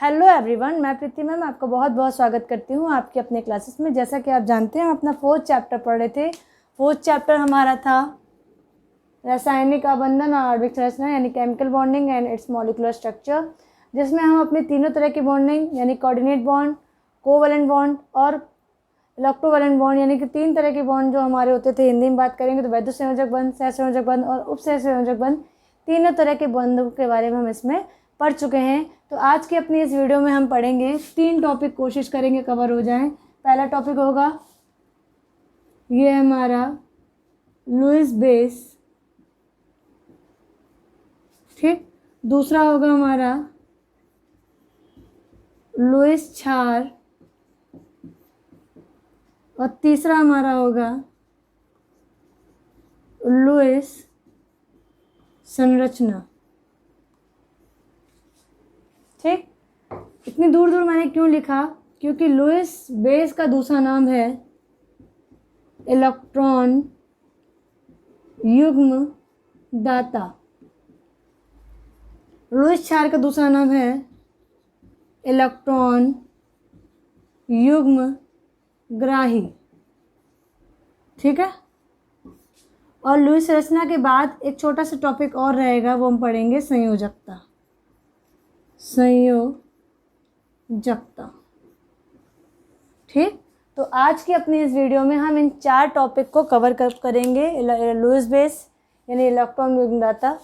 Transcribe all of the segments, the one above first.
Hello everyone, मैं प्रीति ma'am आपका बहुत बहुत स्वागत करती हूँ आपके अपने क्लासेस में। जैसा कि आप जानते हैं हम अपना 4th चैप्टर पढ़ रहे थे। 4th चैप्टर हमारा था रासायनिक आबंधन और आणविक संरचना यानी chemical bonding and it's molecular structure, जिसमें हम अपने तीनों तरह की बॉन्डिंग यानी कोऑर्डिनेट बॉन्ड, कोवैलेंट बॉन्ड और इलेक्ट्रोवैलेंट बॉन्ड यानी कि 3 तरह के बॉन्ड जो हमारे होते थे। हिंदी में बात करेंगे तो वैद्युत संयोजक बंध, सहसंयोजक बंध और उपसहसंयोजक बंध, तीनों तरह के बंधों के बारे में हम इसमें पढ़ चुके हैं। तो आज की अपनी इस वीडियो में हम पढ़ेंगे 3 टॉपिक, कोशिश करेंगे कवर हो जाएं। पहला टॉपिक होगा ये हमारा लुईस बेस, ठीक। दूसरा होगा हमारा लुईस क्षार और तीसरा हमारा होगा लुईस संरचना, ठीक। इतनी दूर दूर मैंने क्यों लिखा, क्योंकि लुईस बेस का दूसरा नाम है इलेक्ट्रॉन युग्म दाता, लुईस क्षार का दूसरा नाम है इलेक्ट्रॉन युग्म ग्राही, ठीक है। और लुईस संरचना के बाद एक छोटा सा टॉपिक और रहेगा, वो हम पढ़ेंगे संयोजकता, ठीक। तो आज की अपनी इस वीडियो में हम इन 4 टॉपिक को कवर करेंगे। लुईस बेस यानी इलेक्ट्रॉन युग्मदाता,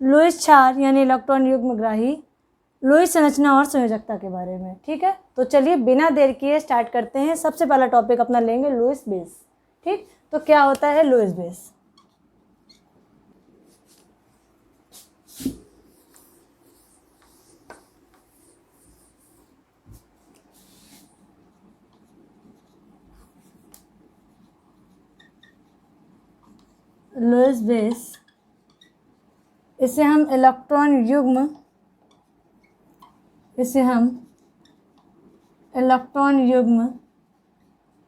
लुईस क्षार यानी इलेक्ट्रॉन युग्मग्राही, लुईस संरचना और संयोजकता के बारे में, ठीक है। तो चलिए बिना देर किए स्टार्ट करते हैं। सबसे पहला टॉपिक अपना लेंगे लुईस बेस, ठीक। तो क्या होता है लुईस बेस? लुईस बेस, इसे हम इलेक्ट्रॉन युग्म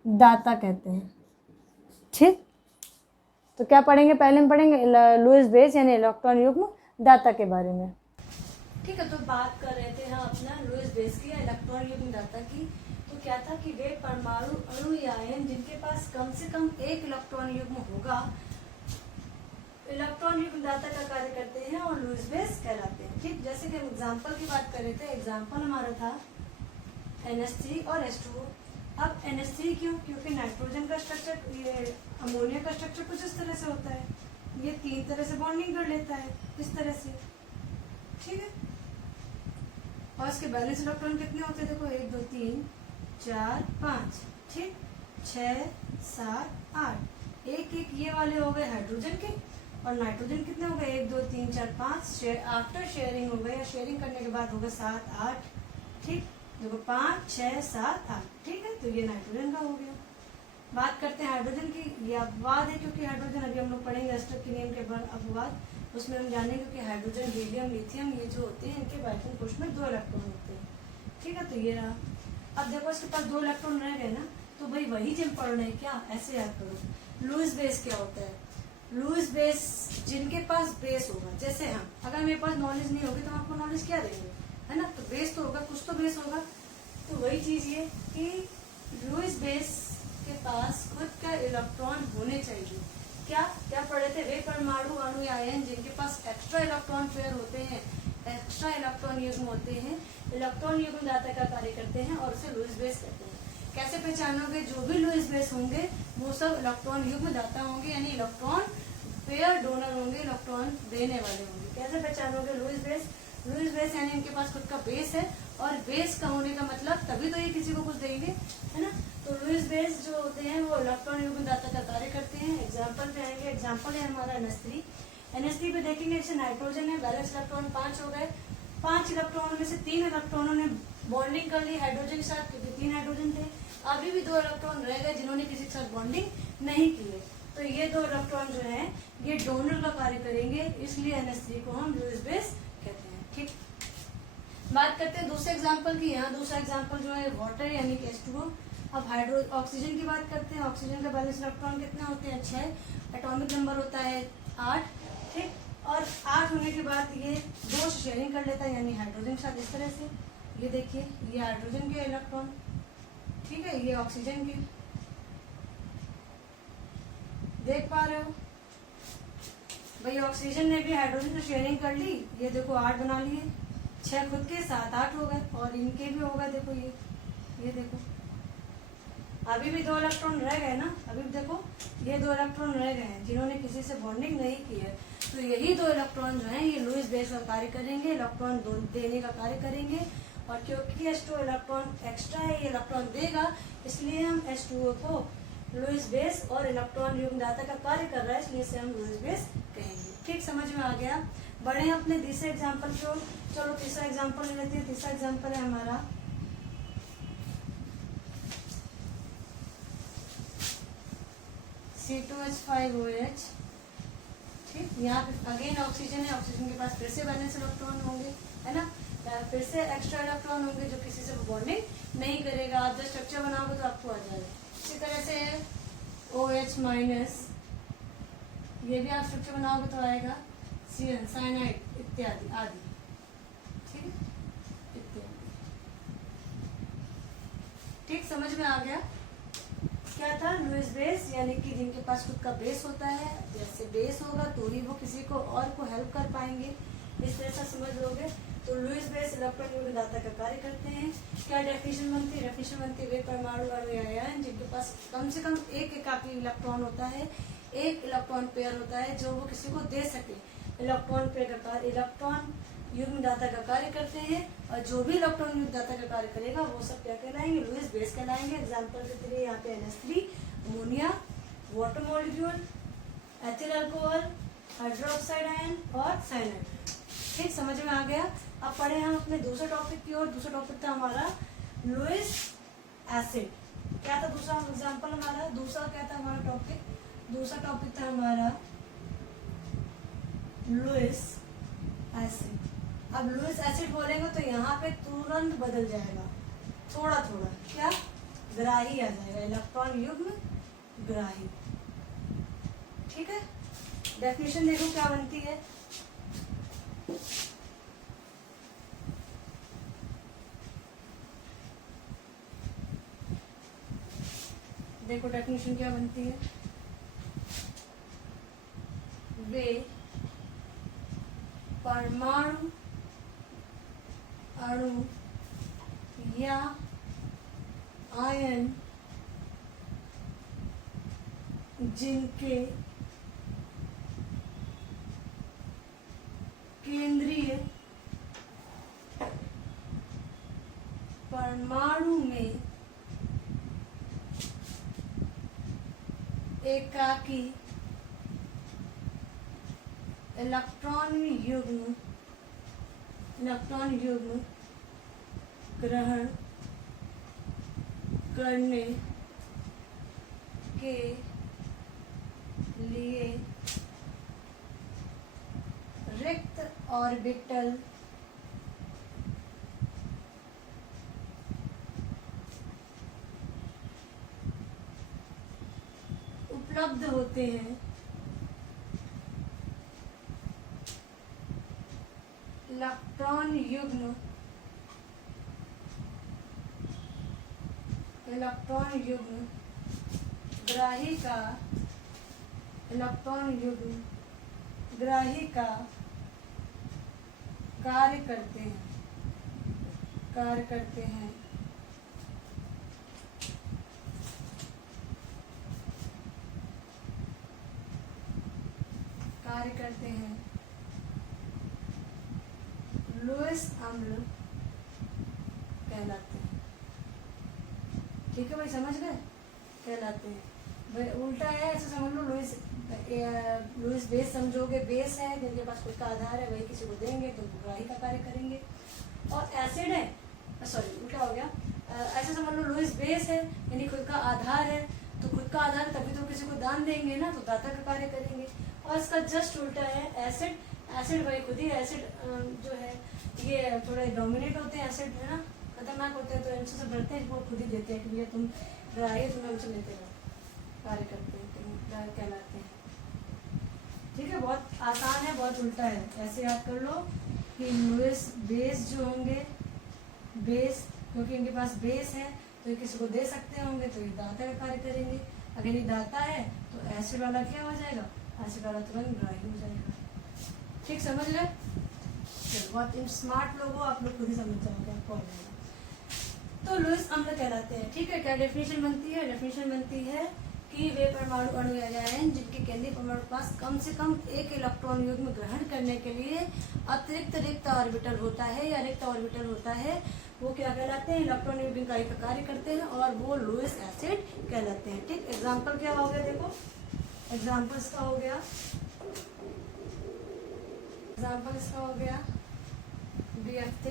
दाता कहते हैं, ठीक। तो क्या पढ़ेंगे? पहले हम पढ़ेंगे लुईस बेस यानी इलेक्ट्रॉन युग्म दाता के बारे में, ठीक है। तो बात कर रहे थे हम अपना लुईस बेस की या इलेक्ट्रॉन युग्म दाता की। तो क्या था कि वे परमाणु, अणु या आयन जिनके पास कम से कम एक इलेक्ट्रॉन युग्म होगा, इलेक्ट्रॉन युग्म दाता का कार्य करते हैं और लुईस बेस कहलाते हैं, ठीक। जैसे कि हम एग्जांपल की बात कर रहे थे, एग्जांपल हमारा था NH3 और H2O। अब NH3 क्यों? क्योंकि नाइट्रोजन का स्ट्रक्चर, ये अमोनिया का स्ट्रक्चर कुछ इस तरह से होता है, ये 3 तरह से बॉन्डिंग कर लेता है इस तरह से, ठीक है। और इसके बैलेंस इलेक्ट्रॉन कितने होते हैं? देखो 1 2 3 4 5, ठीक, 6 7 8, एक ये वाले हो गए हाइड्रोजन के, और नाइट्रोजन कितने हो गए? 1 2 3 4 5, आफ्टर शेयरिंग हो गए या शेयरिंग करने के बाद हो गए 7 8, ठीक। देखो 5 6 7 8, ठीक है। तो ये नाइट्रोजन का हो गया। बात करते हैं हाइड्रोजन की। ये अपवाद है, क्योंकि हाइड्रोजन अभी हम लोग पढ़ेंगे अस्टक के नियम के बाद अपवाद, उसमें हम जानेंगे कि हाइड्रोजन, हीलियम, लिथियम ये जो होते हैं इनके बाइटन कोश में 2 इलेक्ट्रॉन होते हैं, ठीक है। तो ये रहा। अब देखो इसके पास 2 इलेक्ट्रॉन रह गए ना, तो भाई वही जब पढ़ रहे हैं क्या, ऐसे याद करो। लुईस बेस क्या होता है? लुईस बेस जिनके पास बेस होगा, जैसे हम, अगर मेरे पास नॉलेज नहीं होगी तो हम आपको नॉलेज क्या देंगे, है ना। तो बेस तो होगा, कुछ तो बेस होगा। तो वही चीज ये कि लुईस बेस के पास खुद का इलेक्ट्रॉन होने चाहिए। क्या क्या पढ़े थे? वे परमाणु, अणु या आयन जिनके पास एक्स्ट्रा इलेक्ट्रॉन पेयर होते हैं, एक्स्ट्रा इलेक्ट्रॉन युग्म होते हैं, इलेक्ट्रॉन युग्म दाता का कार्य करते हैं और उसे लुईस बेस कहते हैं। कैसे पहचानोगे? जो भी लुईस बेस होंगे वो सब इलेक्ट्रॉन युग्म दाता होंगे, यानी इलेक्ट्रॉन पेयर डोनर होंगे, इलेक्ट्रॉन देने वाले होंगे। कैसे पहचानोगे लुईस बेस? लुईस बेस यानी इनके पास खुद का बेस है, और बेस का होने का मतलब तभी तो ये किसी को कुछ देंगे, है ना। तो लुईस बेस जो होते हैं वो इलेक्ट्रॉन युग्म दाता का कार्य करते हैं। एग्जाम्पल पे आएंगे। एग्जाम्पल है हमारा NH3। NH3 पे देखेंगे, जैसे नाइट्रोजन है, बैलेंस इलेक्ट्रॉन 5 हो गए। 5 इलेक्ट्रॉनों में से 3 इलेक्ट्रॉनों ने बॉन्डिंग कर ली हाइड्रोजन के साथ, क्योंकि 3 हाइड्रोजन थे। अभी भी 2 इलेक्ट्रॉन रह गए जिन्होंने किसी के साथ बॉन्डिंग नहीं की है। तो ये 2 इलेक्ट्रॉन जो है ये डोनर का कार्य करेंगे, इसलिए NH3 को हम लुईस बेस कहते हैं, ठीक। बात करते हैं दूसरे एग्जाम्पल की। यहाँ दूसरा एग्जाम्पल जो है वाटर यानी कि H2O। अब ऑक्सीजन की बात करते हैं। ऑक्सीजन का बैलेंस इलेक्ट्रॉन कितने होते हैं? 6, एटॉमिक नंबर होता है 8, ठीक। और 8 होने के बाद ये 2 से शेयरिंग कर लेता है, यानी हाइड्रोजन के साथ इस तरह से, ये देखिए, ये हाइड्रोजन के इलेक्ट्रॉन, ठीक है, ये ऑक्सीजन के, देख पा रहे हो भाई, ऑक्सीजन ने भी हाइड्रोजन से शेयरिंग कर ली, ये देखो 8 बना लिए, 6 खुद के 7 8 हो गए, और इनके भी हो गए, देखो ये देखो अभी भी 2 इलेक्ट्रॉन रह गए ना, अभी भी देखो ये 2 इलेक्ट्रॉन रह गए हैं जिन्होंने किसी से बॉन्डिंग नहीं की है। तो यही 2 इलेक्ट्रॉन जो हैं ये लुईस बेस का कार्य करेंगे, इलेक्ट्रॉन देने का कार्य करेंगे, और क्योंकि H2 इलेक्ट्रॉन एक्स्ट्रा है, ये इलेक्ट्रॉन देगा, इसलिए हम H2O को लुईस बेस और इलेक्ट्रॉन युग्मदाता का कार्य कर रहा है, इसलिए इसे हम लुईस बेस कहेंगे। ठीक, समझ में आ गया। बढ़े हैं अपने तीसरे एग्जाम्पल की ओर। चलो तीसरा एग्जाम्पल ले लेते हैं। तीसरा एग्जाम्पल है हमारा C2H5OH। ठीक, यहाँ पे अगेन ऑक्सीजन है, ऑक्सीजन के पास फिर से वैलेंस इलेक्ट्रॉन होंगे, है ना, फिर से एक्स्ट्रा इलेक्ट्रॉन होंगे जो किसी से बॉन्डिंग नहीं करेगा। आप जब स्ट्रक्चर बनाओगे तो आपको आ जाएगा। इसी तरह से OH-, ये भी आप स्ट्रक्चर बनाओगे तो आएगा CN, साइनाइड इत्यादि आदि, ठीक है, इत्यादि। ठीक, समझ में आ गया क्या था लुईस बेस, यानी कि जिनके पास खुद का बेस होता है, जैसे बेस होगा तो ही वो किसी को और को हेल्प कर पाएंगे, इस तरह से समझ लोगे। तो लुईस बेस इलेक्ट्रॉन युग्मदाता का कार्य करते हैं। क्या डेफिनेशन बनती है? डेफिनेशन बनती है वे परमाणु अणु या आयन जिनके पास कम से कम एक एकाकी इलेक्ट्रॉन होता है, एक इलेक्ट्रॉन पेयर होता है जो वो किसी को दे सके। इलेक्ट्रॉन पेयर का कार्य इलेक्ट्रॉन युग्मदाता का कार्य करते हैं, और जो भी इलेक्ट्रॉन युग्मदाता का कार्य करेगा वो सब क्या कहलाएंगे? लुईस बेस कहलाएंगे। एग्जाम्पल के लिए यहाँ पे NH3, ammonia, water molecule, ethyl alcohol, hydroxide ion और साइनाइड। ठीक, समझ में आ गया। अब पढ़े हम अपने दूसरे टॉपिक की ओर। दूसरा टॉपिक था हमारा लुईस एसिड। क्या था दूसरा एग्जाम्पल हमारा? दूसरा क्या था हमारा टॉपिक? दूसरा टॉपिक था हमारा लुईस एसिड। अब लुईस एसिड बोलेंगे तो यहाँ पे तुरंत बदल जाएगा, थोड़ा थोड़ा क्या ग्राही आ जाएगा, इलेक्ट्रॉन युग्म ग्राही। ठीक है, डेफिनेशन देखो क्या बनती है। देखो डेफिनेशन क्या बनती है। वे परमाणु अणु या आयन जिनके केंद्रीय परमाणु में एकाकी इलेक्ट्रॉन युग्म ग्रहण करने के लिए रिक्त ऑर्बिटल उपलब्ध होते हैं। इलेक्ट्रॉन युग्म ग्राही का कार्य करते हैं लुईस अम्ल कहलाते हैं। ठीक है भाई, समझ गए? कहलाते हैं भाई, उल्टा है ऐसा समझ लो। लुईस बेस समझोगे, बेस है जिनके पास खुद का आधार है, वही किसी को देंगे तो ग्राही का कार्य करेंगे। और एसिड है, सॉरी उल्टा हो गया, ऐसा समझ लो लुईस बेस है यानी खुद का आधार है, तो खुद का आधार तभी तो किसी को दान देंगे ना, तो दाता का कार्य करेंगे। और इसका जस्ट उल्टा है एसिड भाई खुद ही एसिड जो है ये थोड़े डोमिनेट होते हैं, एसिड है ना, खतरनाक होते हैं, तो इनसे सब डरते हैं, वो खुद ही देते हैं कि भैया तुम ग्राही, तुम्हें हमसे लेते रहो, कार्य करते हैं, कहलाते हैं। ठीक है, बहुत आसान है, बहुत उल्टा है। ऐसे याद कर लो कि लुईस बेस जो होंगे बेस, क्योंकि इनके पास बेस है तो ये किसी को दे सकते होंगे, तो ये दाता का कार्य करेंगे। अगर ये दाता है तो एसिड वाला क्या हो जाएगा, एसिड वाला तुरंत ड्राई हो जाएगा। ठीक समझ गए? बहुत स्मार्ट लोग हो आप लोग, खुद ही समझ जाओगे आपको आ जाएगा। तो लुईस अम्ल कहलाते हैं। ठीक है, क्या डेफिनेशन बनती है? डेफिनेशन बनती है कि वे परमाणु अणु हैं जिनके केंद्रीय परमाणु के पास कम से कम एक इलेक्ट्रॉन युग्म ग्रहण करने के लिए अतिरिक्त रिक्त ऑर्बिटल होता है या रिक्त ऑर्बिटल होता है, वो क्या कहलाते हैं? इलेक्ट्रॉन युग्म इकाई का कार्य करते हैं और वो लुईस एसिड कहलाते हैं। ठीक, एग्जाम्पल क्या हो गया? देखो एग्जाम्पल इसका हो गया, एग्जाम्पल इसका हो गया BF3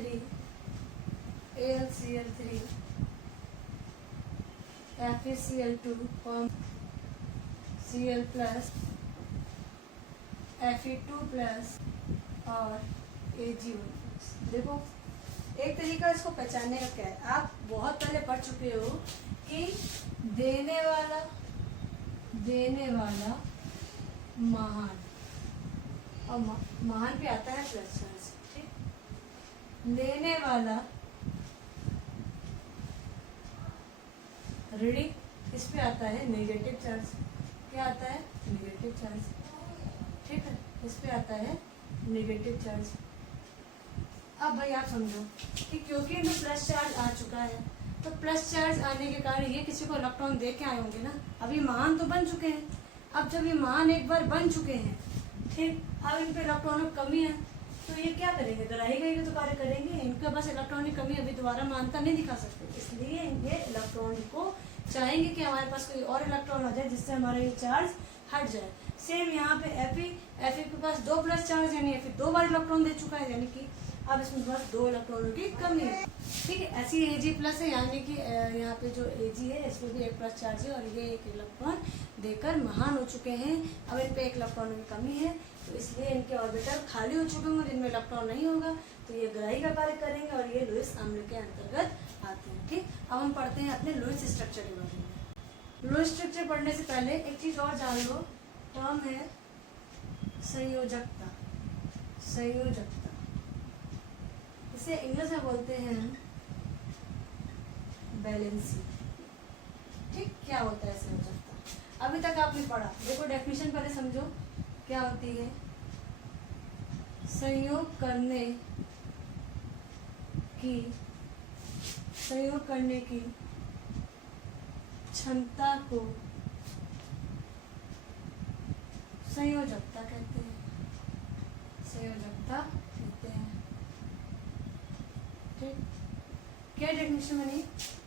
AlCl3 FeCl2 Cl plus Fe2 plus और Ag1। देखो एक तरीका इसको पहचानने का क्या है, आप बहुत पहले पढ़ चुके हो कि देने वाला महान, और महान पे आता है प्लस चार्ज। ठीक, लेने वाला ऋणी, इस पे आता है नेगेटिव चार्ज। क्या आता है? Negative charge. ठीक है, इस पे आता है नेगेटिव चार्ज। अब भाई आप समझो कि क्योंकि इनमें प्लस चार्ज आ चुका है, तो प्लस चार्ज आने के कारण ये किसी को इलेक्ट्रॉन दे के आए होंगे ना। अभी मान तो बन चुके हैं, अब जब ये मान एक बार बन चुके हैं, ठीक, अब इन पे इलेक्ट्रॉनों की कमी है, तो ये क्या करेंगे? ग्राही गई तो कार्य करेंगे। इनके पास इलेक्ट्रॉन की कमी अभी दोबारा मानता नहीं दिखा सकते, इसलिए ये इलेक्ट्रॉन को चाहेंगे कि हमारे पास कोई और इलेक्ट्रॉन आ जाए जिससे हमारा ये चार्ज हट जाए। सेम यहाँ पे Fe के पास 2 प्लस चार्ज, यानी Fe 2 बार इलेक्ट्रॉन दे चुका है, यानी कि अब इसमें बस 2 इलेक्ट्रॉनों की कमी है। ठीक है, ऐसी Ag प्लस है, यानी कि यहाँ पे जो Ag है इसमें भी 1 प्लस चार्ज है और ये 1 इलेक्ट्रॉन देकर महान हो चुके हैं। अब इन पे 1 इलेक्ट्रॉनों की कमी है, तो इसलिए इनके ऑर्बिटल खाली हो चुके होंगे जिनमें इलेक्ट्रॉन नहीं होगा, तो ये ग्राही का कार्य करेंगे और ये लुईस अम्ल के अंतर्गत आते हैं। ठीक, अब हम पढ़ते हैं अपने लुईस स्ट्रक्चर के बारे में। लुईस स्ट्रक्चर पढ़ने से पहले एक चीज और जान लो, टर्म है संयोजकता। संयोजकता इसे इंग्लिश में बोलते हैं बैलेंसी। ठीक, क्या होता है संयोजकता? अभी तक आपने पढ़ा, देखो डेफिनेशन पहले समझो क्या होती है। संयोग करने की क्षमता को संयोजकता कहते हैं। संयोजकता कहते हैं। ठीक, क्या डेफिनेशन बनी?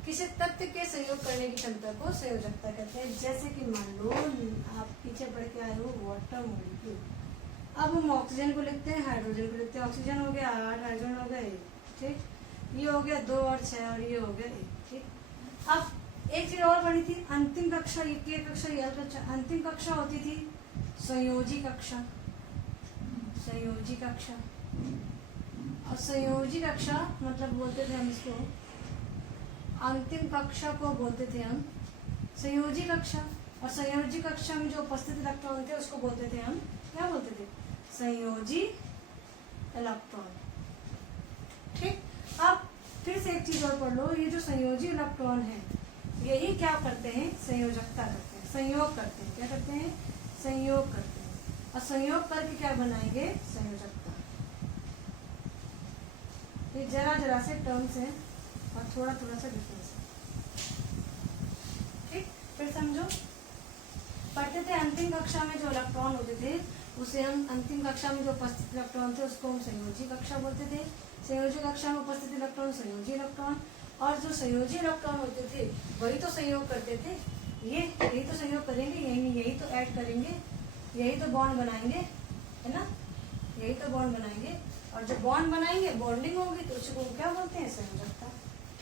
किसी तत्व के संयोग करने की क्षमता को संयोजकता कहते हैं। जैसे कि मान लो आप पीछे पढ़ के आए हो वाटर मॉलिक्यूल, अब हम ऑक्सीजन को लिखते हैं, हाइड्रोजन को लिखते हैं। ऑक्सीजन हो गया 8, हाइड्रोजन हो गया 1। ठीक, ये हो गया 2 और 6 और ये हो गया 1। ठीक, अब एक चीज और पढ़ी थी अंतिम कक्षा, ये कक्षा या कक्षा, अंतिम कक्षा होती थी संयोजी कक्षा। संयोजी कक्षा, और संयोजी कक्षा मतलब बोलते थे हम इसको, अंतिम कक्षा को बोलते थे हम संयोजी कक्षा, और संयोजी कक्षा में जो उपस्थित इलेक्ट्रॉन थे उसको बोलते थे हम, क्या बोलते थे? संयोजी इलेक्ट्रॉन। ठीक, अब फिर से एक चीज और पढ़ लो, ये जो संयोजी इलेक्ट्रॉन है यही क्या करते हैं? संयोजकता करते हैं, संयोग करते हैं। क्या करते हैं? संयोग करते हैं, और संयोग करके क्या बनाएंगे? संयोजकता। ये जरा जरा से टर्म्स हैं और थोड़ा थोड़ा सा डिफरेंस है। ठीक, फिर समझो, पढ़ते थे अंतिम कक्षा में जो इलेक्ट्रॉन होते थे उसे हम, अंतिम कक्षा में जो उपस्थित इलेक्ट्रॉन थे उसको हम संयोजी कक्षा बोलते थे। संयोजी कक्षा में उपस्थित इलेक्ट्रॉन संयोजी इलेक्ट्रॉन, और जो संयोजी इलेक्ट्रॉन होते थे वही तो संयोग करते थे। यही तो संयोग करेंगे, यही तो ऐड करेंगे, यही तो बॉन्ड बनाएंगे, है ना? यही तो बॉन्ड बनाएंगे, और जब बॉन्ड बनाएंगे बॉन्डिंग होगी तो उसको क्या बोलते हैं? संयोजकता।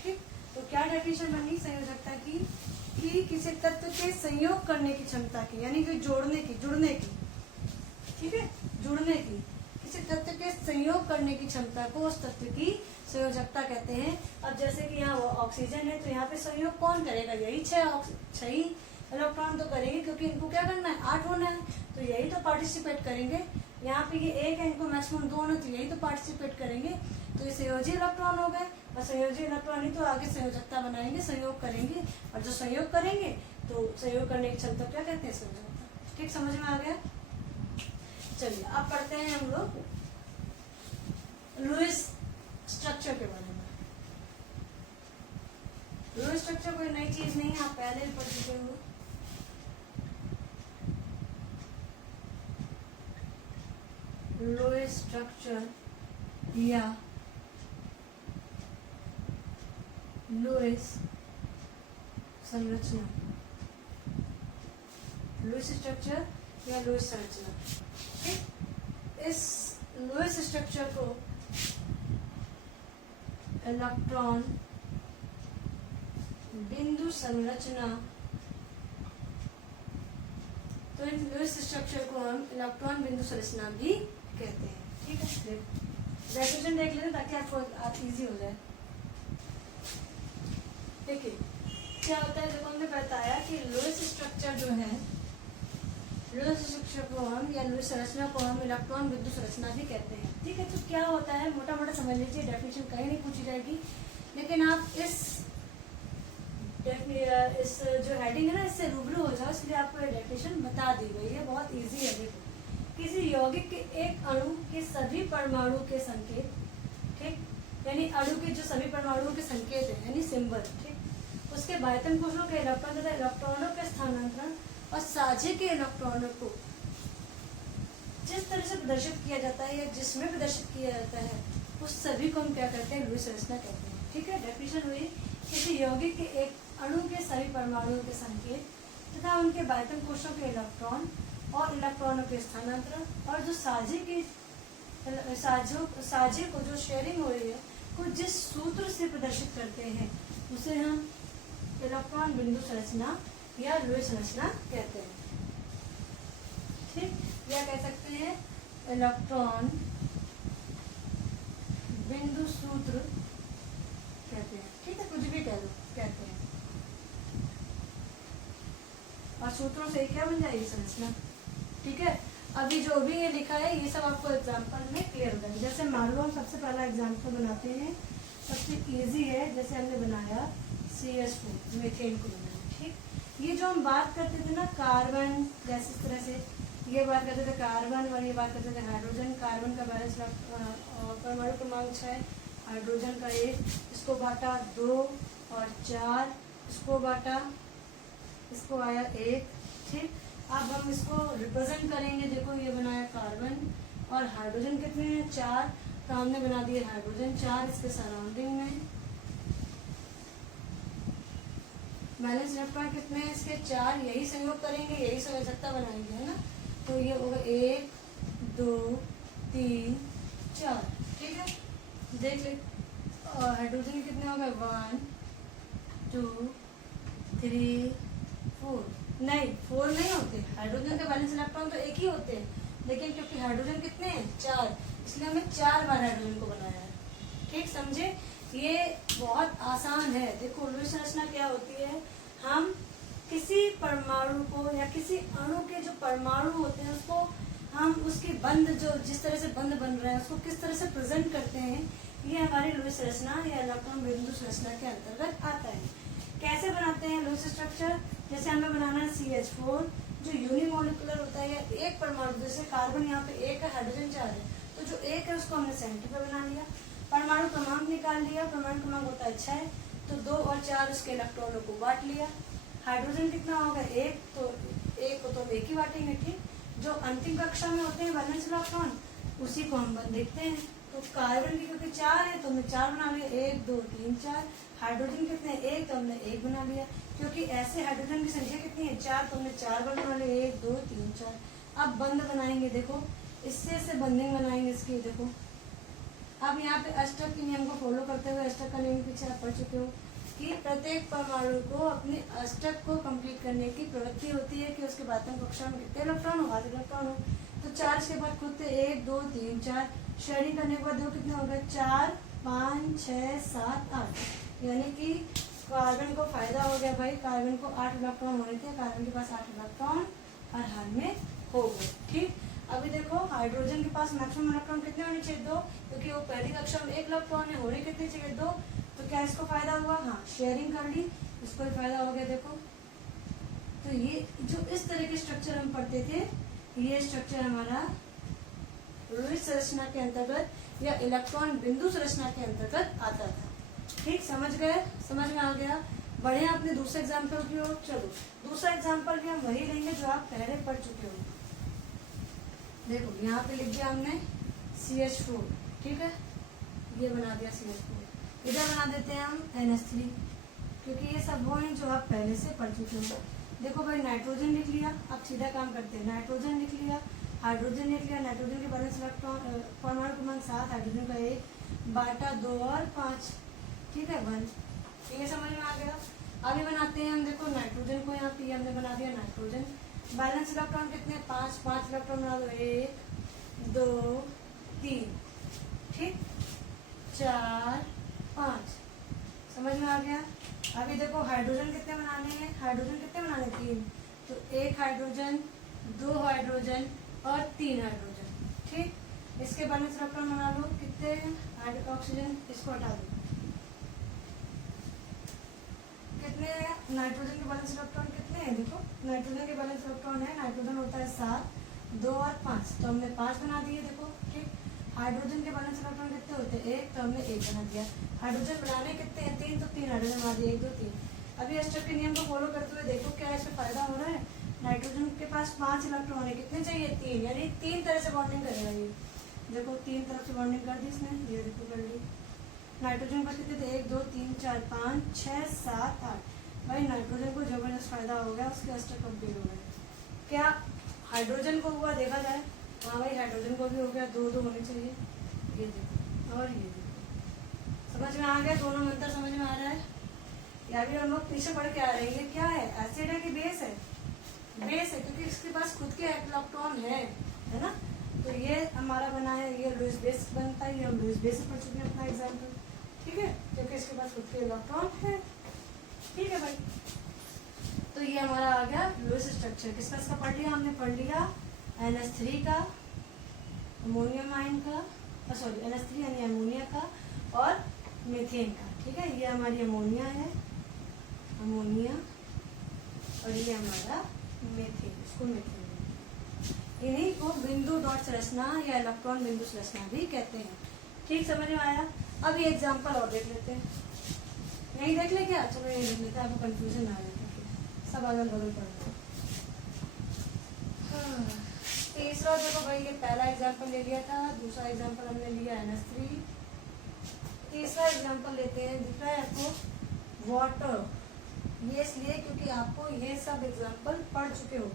ठीक, तो क्या डेफिनेशन बनी संयोजकता की? कि किसी तत्व के संयोग करने की क्षमता की, यानी कि जुड़ने की, ठीक है, जुड़ने की, किसी तत्व के संयोग करने की क्षमता को उस तत्व की संयोजकता कहते हैं। अब जैसे कि यहाँ ऑक्सीजन है तो यहाँ पे संयोग कौन करेगा? यही 6 इलेक्ट्रॉन तो करेंगे, क्योंकि इनको क्या करना है? 8 होना है, तो यही तो पार्टिसिपेट करेंगे। यहाँ पे ये 1 है, इनको मैक्सिमम 2 होना, तो यही तो पार्टिसिपेट करेंगे। तो ये संयोजी इलेक्ट्रॉन हो गए, और संयोजी इलेक्ट्रॉन ही तो आगे संयोजकता बनाएंगे, संयोग करेंगे, और जो संयोग करेंगे तो संयोग करने की क्षमता क्या कहते हैं, संयोजकता। ठीक, समझ में आ गया। चलिए अब पढ़ते हैं हम लोग लुईस स्ट्रक्चर के बारे में। लुईस स्ट्रक्चर कोई नई चीज नहीं है, आप पहले भी पढ़ चुके हो। लुईस स्ट्रक्चर या लुईस संरचना, लुईस स्ट्रक्चर या लुईस संरचना। इस लुईस स्ट्रक्चर को इलेक्ट्रॉन बिंदु संरचना, तो इन लुईस स्ट्रक्चर को हम इलेक्ट्रॉन बिंदु संरचना भी कहते हैं। ठीक है, डेफिनेशन देख लेते ताकि आपको इजी हो जाए। देखिए क्या होता है, देखो हमने बताया कि लुईस स्ट्रक्चर जो है, लुईस स्ट्रक्चर को हम या लुईस संरचना को हम इलेक्ट्रॉन बिंदु संरचना भी कहते हैं। ठीक है, तो क्या होता है मोटा मोटा समझ लीजिए, डेफिनेशन कहीं नहीं पूछी जाएगी, लेकिन आप इस जो हेडिंग है ना इससे रूबरू हो जाओ, इसलिए आपको ये डेफिनेशन बता दी गई है, बहुत इजी है। देखो, किसी यौगिक के एक अणु के सभी परमाणु के संकेत, ठीक, यानी अणु के जो सभी परमाणुओं के संकेत है यानी सिंबल, ठीक, उसके बाह्यतम कोशों के इलेक्ट्रॉन तथा इलेक्ट्रॉनों के स्थानांतरण और साझे के इलेक्ट्रॉनों को जिस तरह से प्रदर्शित किया जाता है या जिसमें प्रदर्शित किया जाता है, उस सभी को हम क्या कहते हैं, लुईस संरचना कहते हैं। ठीक है, डेफिनेशन हुई किसी यौगिक के एक अणु के सभी परमाणुओं के संकेत तथा उनके बाह्यतम कोशों के इलेक्ट्रॉन और इलेक्ट्रॉनों के स्थानांतरण और जो साझे को जो शेयरिंग हो रही है को जिस सूत्र से प्रदर्शित करते हैं उसे हम इलेक्ट्रॉन बिंदु संरचना या लुईस संरचना कहते हैं। ठीक, या कह सकते हैं इलेक्ट्रॉन बिंदु सूत्र कहते हैं। ठीक है, कुछ भी कह लो, कहते हैं, और सूत्रों से क्या बन जाएगी, संरचना। ठीक है, अभी जो भी ये लिखा है ये सब आपको एग्जाम्पल में क्लियर हो जाएगा। जैसे मान लो हम सबसे पहला एग्जाम्पल बनाते हैं, सबसे इजी है, जैसे हमने बनाया CH4 मीथेन को बनाया। ठीक, ये जो हम बात करते थे ना कार्बन, जैसे इस तरह से ये बात करते थे कार्बन और ये बात करते थे हाइड्रोजन, कार्बन का बैलेंस परमाणु क्रमांक 6, हाइड्रोजन का 1, इसको बांटा 2 और 4, इसको बांटा, इसको आया 1। ठीक, अब हम इसको रिप्रेजेंट करेंगे। देखो ये बनाया कार्बन और हाइड्रोजन कितने हैं, 4, तो हमने बना दिए हाइड्रोजन 4, इसके सराउंडिंग में बैलेंस इलेक्ट्रॉन कितने हैं, इसके 4, यही संयोग करेंगे, यही संयोजकता बनाएंगे, है ना। तो ये होगा 1 2 3 4। ठीक है, देख ले, और हाइड्रोजन कितने हो गए, 1 2 3 4, नहीं 4 नहीं होते, हाइड्रोजन के बैलेंस इलेक्ट्रॉन तो एक ही होते हैं, लेकिन क्योंकि हाइड्रोजन कितने हैं, 4, इसलिए हमने 4 बार हाइड्रोजन को बनाया है। ठीक, समझे, ये बहुत आसान है। देखो लुईस संरचना क्या होती है, हम किसी परमाणु को या किसी अणु के जो परमाणु होते हैं उसको हम उसके बंध, जो जिस तरह से बंध बन रहे हैं उसको किस तरह से प्रेजेंट करते हैं, ये हमारी लुईस संरचना या इलेक्ट्रॉन बिंदु संरचना के अंतर्गत आता है। कैसे बनाते हैं लुईस स्ट्रक्चर, जैसे हमें बनाना है CH4 जो यूनिमोलिकुलर होता है, या एक परमाणु, जैसे कार्बन यहाँ पे 1 है, हाइड्रोजन 4 है, तो जो 1 है उसको हमने सेंटर पर बना लिया, परमाणु क्रमांक निकाल लिया, परमाणु क्रमांक होता है 6, तो 2 और 4 उसके इलेक्ट्रॉनों को बांट लिया। हाइड्रोजन कितना होगा, 1, तो 1 को तो 1 ही बांटेंगे। ठीक, जो अंतिम कक्षा में होते हैं वैलेंस इलेक्ट्रॉन उसी को हम देखते हैं। तो कार्बन की क्योंकि 4 है तो हमने 4 बना लिया, 1 2 3 4। हाइड्रोजन कितने, 1, तो हमने 1 बना लिया, क्योंकि ऐसे हाइड्रोजन की संख्या कितनी है, 4, तो हमने 4 बार बना लिया, 1 2 3 4। अब बंध बनाएंगे, देखो इससे बंधिंग बनाएंगे इसकी। देखो अब यहाँ पे अष्टक के नियम को फॉलो करते हुए, अष्टक का नियम पीछे आप पढ़ चुके हो कि प्रत्येक परमाणु को अपने अष्टक को कंप्लीट करने की प्रवृत्ति होती है कि उसके बाह्यतम कक्षा में कितने इलेक्ट्रॉन हो, 8 इलेक्ट्रॉन हो। तो 4 के बाद खुद से 1 2 3 4 शेयरिंग करने के बाद दो कितने हो गए, 4 5 6 7 8, यानी कि कार्बन को फायदा हो गया भाई, कार्बन को 8 इलेक्ट्रॉन होने थे, कार्बन के पास 8 इलेक्ट्रॉन हर हाल में हो गए। ठीक, अभी देखो हाइड्रोजन के पास मैक्सिमम इलेक्ट्रॉन कितने होने चाहिए, 2, क्योंकि वो पहली कक्षा में 1 इलेक्ट्रॉन है, होने कितने चाहिए, 2, तो क्या इसको फायदा हुआ? हाँ, शेयरिंग कर ली, इसको भी फायदा हो गया। देखो, तो ये जो इस तरह के स्ट्रक्चर हम पढ़ते थे, ये स्ट्रक्चर हमारा लुईस संरचना के अंतर्गत या इलेक्ट्रॉन बिंदु संरचना के अंतर्गत आता था। ठीक, समझ गए? समझ में आ गया? बढ़े अपने दूसरे एग्जाम्पल की ओर। चलो, दूसरा एग्जाम्पल भी हम वही लेंगे जो आप पहले पढ़ चुके हो। देखो, यहाँ पे लिख दिया हमने CH4, ठीक है, ये बना दिया CH4। इधर बना देते हैं हम NH3, क्योंकि ये सब वो हैं जो आप पहले से पढ़ चुके हो। देखो भाई, नाइट्रोजन लिख लिया, अब सीधा काम करते हैं। नाइट्रोजन लिख लिया, हाइड्रोजन लिख लिया। नाइट्रोजन के बैलेंस इलेक्ट्रॉन परमाणु क्रमांक 7, हाइड्रोजन का 1, बाटा 2 और 5, ठीक है, 1। ये समझ में आ गया? आगे बनाते हैं हम। देखो, नाइट्रोजन को यहाँ पे हमने बना दिया नाइट्रोजन। बैलेंस इलेक्ट्रॉन कितने? 5 5 इलेक्ट्रॉन बना दो, 1 2 3, ठीक, 4 5। समझ में आ गया? अभी देखो, हाइड्रोजन कितने बनाने हैं? हाइड्रोजन कितने बनाने? 3। तो 1 हाइड्रोजन, 2 हाइड्रोजन और 3 हाइड्रोजन, ठीक। इसके बैलेंस इलेक्ट्रॉन बना लो, कितने? ऑक्सीजन, इसको हटा दो। कितने हैं नाइट्रोजन के बैलेंस इलेक्ट्रॉन? कितने हैं? देखो, नाइट्रोजन के बैलेंस इलेक्ट्रॉन है, नाइट्रोजन होता है 7, 2 और 5, तो हमने 5 बना दिए। देखो, ठीक। हाइड्रोजन के बैलेंस इलेक्ट्रॉन कितने होते हैं? 1, तो हमने 1 बना दिया। हाइड्रोजन बनाने कितने हैं? 3, तो 3 हाइड्रोजन बना दिए, 1 2 3। अभी स्टेप के नियम को फॉलो करते हुए देखो क्या इसमें फायदा हो रहा है। नाइट्रोजन के पास 5 इलेक्ट्रॉन है, कितने चाहिए? 3, यानी 3 तरह से बॉन्डिंग करेगा ये। देखो, 3 तरफ से बॉन्डिंग कर दी इसने, ये देखो कर ली। नाइट्रोजन पर कितने थे? 1 2 3 4 5 6 7 8। भाई, नाइट्रोजन को जबरदस्त फायदा हो गया, उसके अस्टर कंप्लीट हो गए। क्या हाइड्रोजन को हुआ? देखा जाए, हाँ भाई, हाइड्रोजन को भी हो गया। 2 2 होने चाहिए, ये देखो और ये देखो। समझ में आ गया? दोनों में अंतर समझ में आ रहा है? या भी हम लोग पीछे पढ़ के आ रहे हैं। ये क्या है? एसिड है कि बेस है? बेस है, क्योंकि इसके पास खुद के इलेक्ट्रॉन है ना। तो ये हमारा बना है, ये लुईस बेस बनता है। ये हम लुईस बेस से पढ़ चुके हैं अपना एग्जाम्पल, ठीक है, क्योंकि इसके पास खुद के इलेक्ट्रॉन है, ठीक है भाई। तो ये हमारा आ गया लुईस स्ट्रक्चर। किसका इसका पढ़ लिया हमने? पढ़ लिया NH3 का, अमोनियम आयन का, सॉरी NH3 यानी अमोनिया का, और मीथेन का, ठीक है। ये हमारी अमोनिया है, अमोनिया, और ये हमारा मीथेन, इसको मीथेन। इन्हीं को बिंदु डॉट संरचना या इलेक्ट्रॉन बिंदु संरचना भी कहते हैं। ठीक, समझ में आया? अब ये एग्जाम्पल और देख लेते हैं। नहीं देख ले क्या? चलो ये देख लेते हैं, आपको कंफ्यूजन ना आए, सब अगल बगल पढ़ लो। तीसरा देखो भाई, ये पहला एग्जाम्पल ले लिया था, दूसरा एग्जाम्पल हमने लिया NH3। तीसरा एग्जाम्पल लेते हैं। दिख रहा है आपको? वाटर। ये इसलिए क्योंकि आपको ये सब एग्जाम्पल पढ़ चुके हो।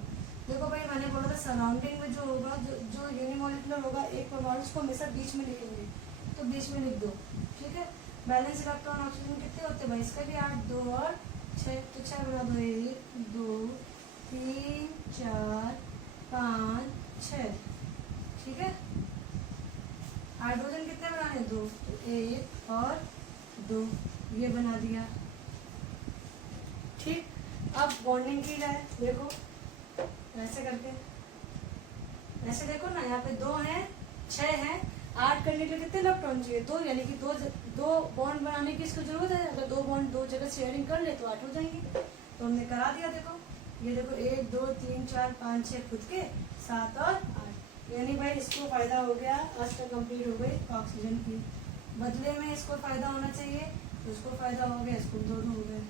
देखो भाई, मैंने बोला था सराउंडिंग में जो होगा, जो यूनिमोलिकुलर होगा, एक परमाणु, उसको हमेशा बीच में लिखेंगे, तो बीच में लिख दो, ठीक है। बैलेंस इलेक्ट्रॉन ऑक्सीजन कितने होते हैं भाई? इसका भी 8, 2 और 6, तो 6 बना दो। 1 2 3 4 5 6, ठीक है। हाइड्रोजन कितने बनाने? 2, तो 1 और 2, ये बना दिया, ठीक। अब बॉन्डिंग की है, देखो ऐसे करके, ऐसे देखो ना, यहाँ पे 2 है, 6 है, 8 करने के लिए कितने इलेक्ट्रॉन चाहिए? 2, यानी कि दो बॉन्ड बनाने की इसको जरूरत है। अगर 2 बॉन्ड 2 जगह शेयरिंग कर ले तो 8 हो जाएंगे, तो हमने करा दिया। देखो, ये देखो 1 2 3 4 5 6 खुद के, 7 और 8, यानी भाई इसको फायदा हो गया, अस्तर कंप्लीट हो गई ऑक्सीजन की। बदले में इसको फायदा होना चाहिए, तो उसको फायदा हो गया, इसको 2 2 हो गए।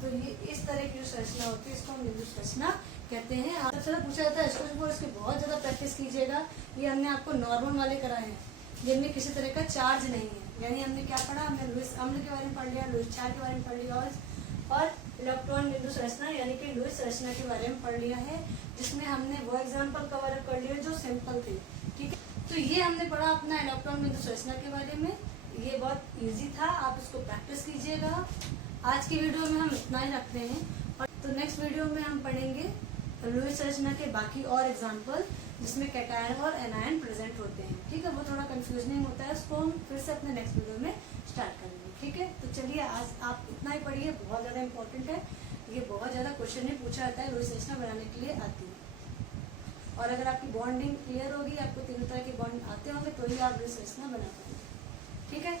तो ये इस तरह की जो संरचना होती है, इसको हम बिंदु संरचना कहते हैं। सबसे ज्यादा पूछा जाता है इसको, इसकी बहुत ज्यादा प्रैक्टिस कीजिएगा। ये हमने आपको नॉर्मल वाले कराए हैं, जिनमें किसी तरह का चार्ज नहीं है। यानी हमने क्या पढ़ा? हमने लुईस अम्ल के बारे में पढ़ लिया, लुईस क्षार के बारे में पढ़ लिया, और इलेक्ट्रॉन बिंदु संरचना यानी कि लुईस संरचना के बारे में पढ़ लिया है, जिसमें हमने वो एग्जाम्पल कवर कर लिए जो सिंपल थे, ठीक है। तो ये हमने पढ़ा अपना इलेक्ट्रॉन बिंदु संरचना के बारे में। ये बहुत ईजी था, आप इसको प्रैक्टिस कीजिएगा। आज की वीडियो में हम इतना ही रखते हैं, और तो नेक्स्ट वीडियो में हम पढ़ेंगे लुईस संरचना के बाकी और एग्जाम्पल, जिसमें कैटायन और एनायन प्रेजेंट होते हैं, ठीक है। वो थोड़ा कंफ्यूजनिंग होता है, उसको हम फिर से अपने नेक्स्ट वीडियो में स्टार्ट करेंगे, ठीक है। तो चलिए, आज आप इतना ही पढ़िए, बहुत ज़्यादा इंपॉर्टेंट है ये, बहुत ज़्यादा क्वेश्चन ही पूछा जाता है, लुईस संरचना बनाने के लिए आती है। और अगर आपकी बॉन्डिंग क्लियर होगी, आपको तीनों तरह के बॉन्ड आते होंगे, तो ही आप लुईस संरचना बना पाएंगे, ठीक है।